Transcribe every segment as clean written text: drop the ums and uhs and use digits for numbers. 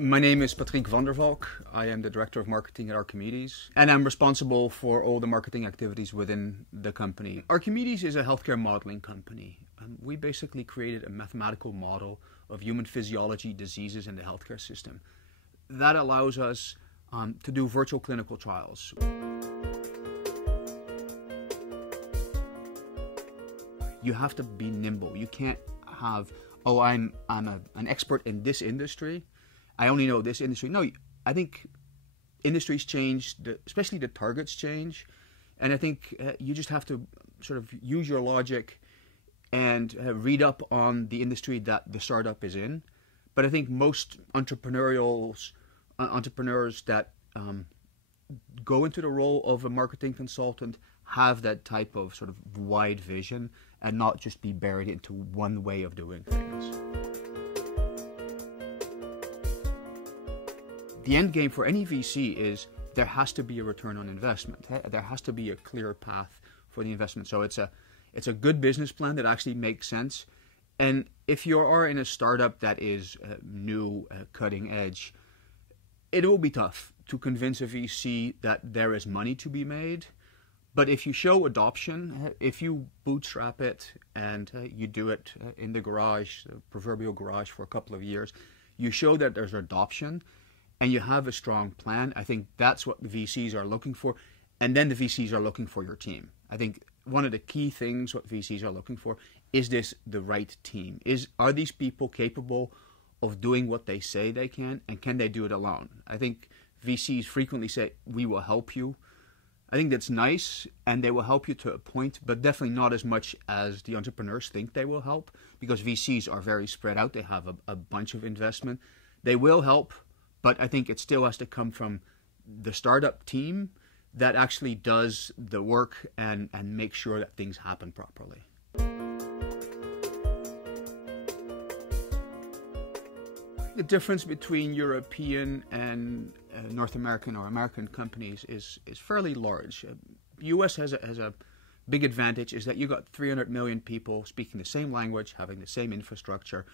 My name is Patrick van der Valk. I am the Director of Marketing at Archimedes, and I'm responsible for all the marketing activities within the company. Archimedes is a healthcare modeling company. We basically created a mathematical model of human physiology, diseases, and the healthcare system. That allows us to do virtual clinical trials. You have to be nimble. You can't have, oh, I'm an expert in this industry. I only know this industry. No, I think industries change, especially the targets change. And I think you just have to sort of use your logic and read up on the industry that the startup is in. But I think most entrepreneurs that go into the role of a marketing consultant have that type of sort of wide vision and not just be buried into one way of doing things. The end game for any VC is there has to be a return on investment. There has to be a clear path for the investment. So it's a good business plan that actually makes sense. And if you are in a startup that is new, cutting edge, it will be tough to convince a VC that there is money to be made. But if you show adoption, if you bootstrap it and you do it in the garage, the proverbial garage, for a couple of years, you show that there's adoption and you have a strong plan, I think that's what the VCs are looking for. And then the VCs are looking for your team. I think one of the key things what VCs are looking for is this the right team? Are these people capable of doing what they say they can, and can they do it alone? I think VCs frequently say, we will help you. I think that's nice, and they will help you to a point, but definitely not as much as the entrepreneurs think they will help, because VCs are very spread out. They have a bunch of investment. They will help, but I think it still has to come from the startup team that actually does the work and make sure that things happen properly. The difference between European and North American or American companies is fairly large. US has a big advantage, is that you got 300 million people speaking the same language, having the same infrastructure,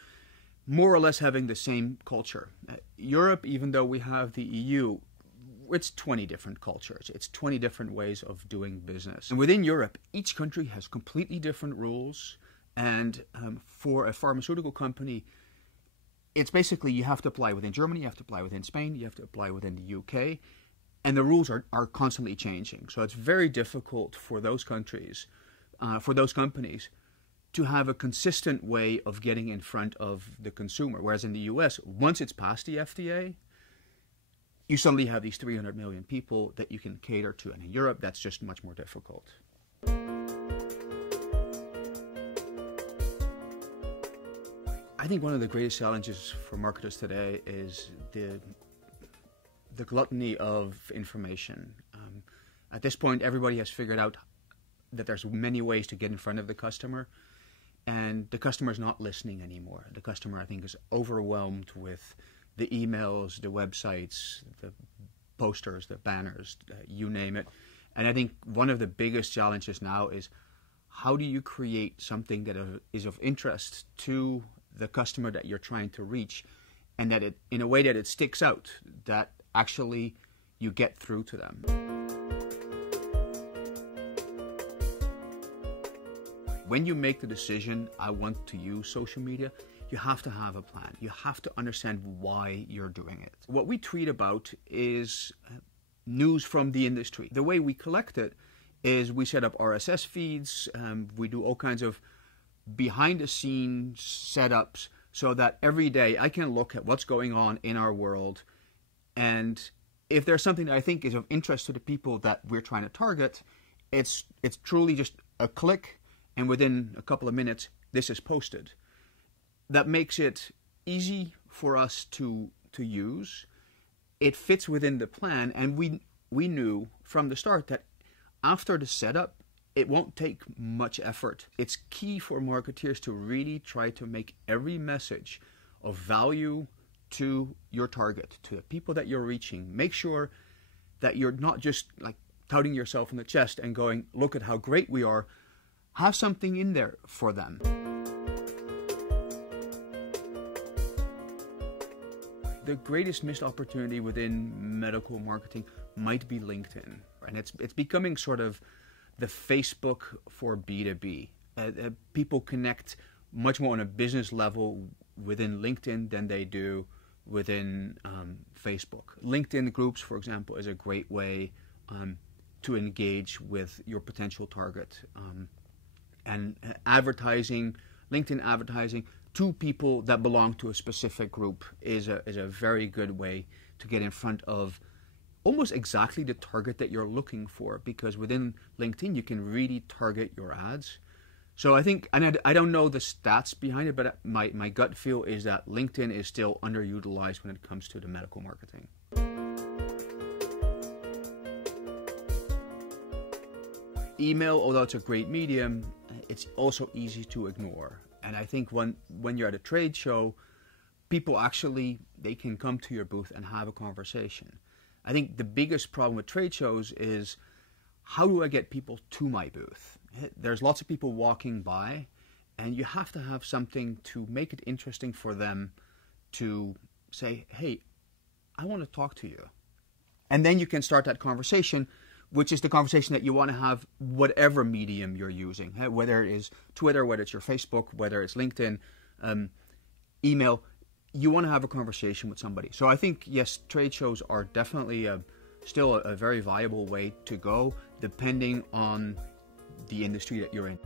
more or less having the same culture. Europe, even though we have the EU, it's 20 different cultures. It's 20 different ways of doing business. And within Europe, each country has completely different rules. And for a pharmaceutical company, it's basically you have to apply within Germany, you have to apply within Spain, you have to apply within the UK, and the rules are constantly changing. So it's very difficult for those countries, for those companies, to have a consistent way of getting in front of the consumer. Whereas in the US, once it's past the FDA, you suddenly have these 300 million people that you can cater to. And in Europe, that's just much more difficult. I think one of the greatest challenges for marketers today is the gluttony of information. At this point, everybody has figured out that there's many ways to get in front of the customer, and the customer is not listening anymore. The customer, I think, is overwhelmed with the emails, the websites, the posters, the banners, you name it. And I think one of the biggest challenges now is how do you create something that is of interest to the customer that you're trying to reach, and that it, in a way that it sticks out, that actually you get through to them. When you make the decision, I want to use social media, you have to have a plan. You have to understand why you're doing it. What we tweet about is news from the industry. The way we collect it is we set up RSS feeds, we do all kinds of behind-the-scenes setups so that every day I can look at what's going on in our world, and if there's something that I think is of interest to the people that we're trying to target, it's truly just a click, and within a couple of minutes, this is posted. That makes it easy for us to use. It fits within the plan, and we knew from the start that after the setup, it won't take much effort. It's key for marketeers to really try to make every message of value to your target, to the people that you're reaching. Make sure that you're not just like touting yourself in the chest and going, look at how great we are. Have something in there for them. the greatest missed opportunity within medical marketing might be LinkedIn, right? And it's becoming sort of the Facebook for B2B. People connect much more on a business level within LinkedIn than they do within Facebook. LinkedIn groups, for example, is a great way to engage with your potential target. And advertising, LinkedIn advertising to people that belong to a specific group is a very good way to get in front of almost exactly the target that you're looking for, because within LinkedIn you can really target your ads. So I think, and I don't know the stats behind it, but my gut feel is that LinkedIn is still underutilized when it comes to the medical marketing. Email, although it's a great medium, it's also easy to ignore. And I think when you're at a trade show, people actually, they can come to your booth and have a conversation. I think the biggest problem with trade shows is, how do I get people to my booth? There's lots of people walking by, and you have to have something to make it interesting for them to say, hey, I want to talk to you. And then you can start that conversation, which is the conversation that you want to have whatever medium you're using, whether it is Twitter, whether it's your Facebook, whether it's LinkedIn, email. You want to have a conversation with somebody. So I think, yes, trade shows are definitely still a very viable way to go, depending on the industry that you're in.